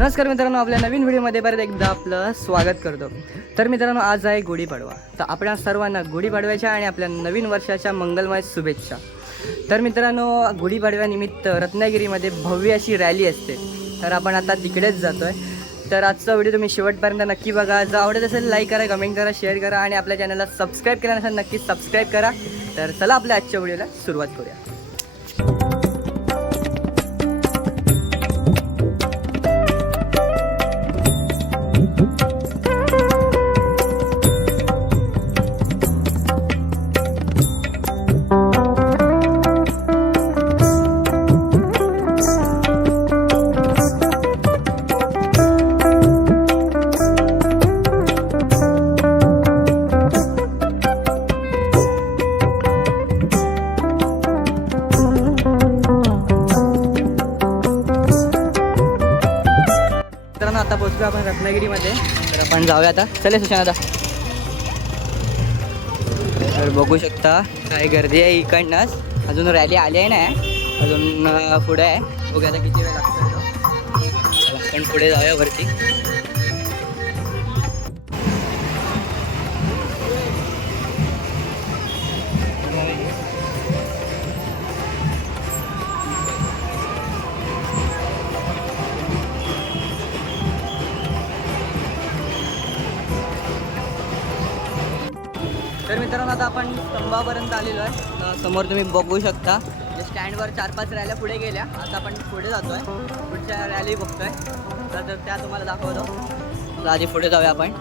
नमस्कार मित्रांनो, आपल्या नवीन व्हिडिओमध्ये परत एकदा आपलं स्वागत करतो। तर मित्रांनो, आज आहे गुढीपाडवा। तर आपल्या सर्वांना गुढीपाडव्याच्या आणि आपल्या नवीन वर्षाच्या मंगलमय शुभेच्छा। तर मित्रांनो, गुढीपाडव्यानिमित्त रत्नागिरीमध्ये भव्य अशी रॅली असते, तर आपण आता तिकडेच जातोय। तर आजचा व्हिडिओ तुम्ही शेवटपर्यंत नक्की बघा। जर आवडत असेल लाईक करा, कमेंट करा, शेअर करा आणि आपल्या चॅनलला सबस्क्राईब केलं नसेल नक्की सबस्क्राईब करा। तर चला आपल्या आजच्या व्हिडिओला सुरुवात करूया। आता पोहोचलो आपण रत्नागिरीमध्ये। तर आपण जाऊया आता, चले सुशांत आता। तर बघू शकता काय गर्दी आहे इकडनंच, अजून रॅली आली आहे ना, अजून पुढे आहे। बघूया आता किती वेळ लागतो। चला आपण पुढे जाऊया वरती। तर मित्रांनो, आता आपण स्तंभापर्यंत आलेलो आहे। समोर तुम्ही बघू शकता स्टँडवर 4-5 रॅल्या पुढे गेल्या। आता आपण पुढे जातोय, पुढच्या रॅली बघतोय। तर त्या तुम्हाला दाखवतो। आधी पुढे जाऊया आपण।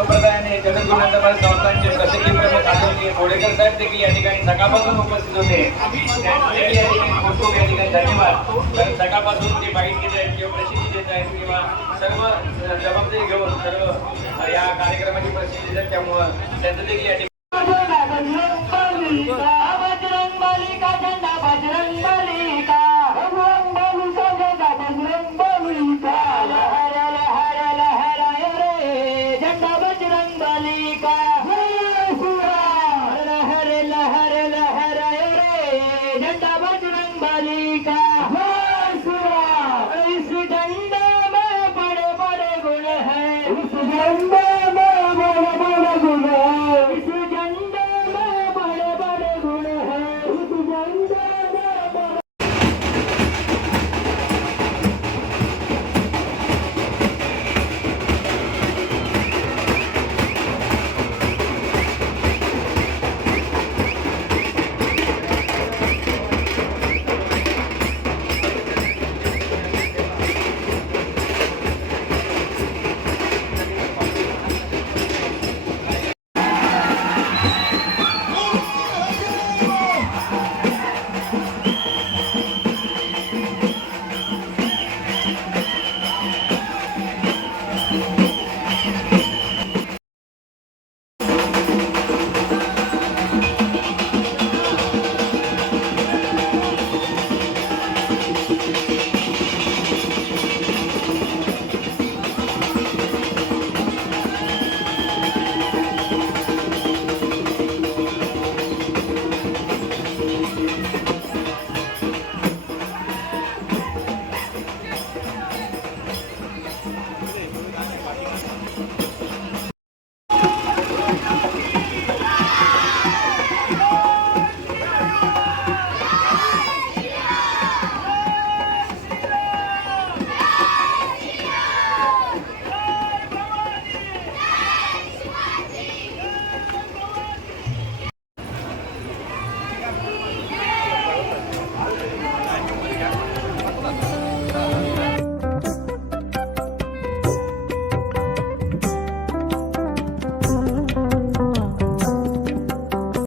संप्रदायाने जगद्गुरुनाथ संस्थांचे प्रसिद्धी प्रमुख आदरणीय गोडेकर साहेब देखील या ठिकाणी सकाळपासून उपस्थित होते. त्यांचे देखील या ठिकाणी खूप खूप या ठिकाणी धन्यवाद. कारण सकाळपासून ते बाईट घेत आहेत किंवा प्रसिद्धी देत आहेत किंवा सर्व जबाबदारी घेऊन सर्व या कार्यक्रमाची प्रसिद्धी देतात. त्यामुळं त्यांचं देखील या ठिकाणी Remember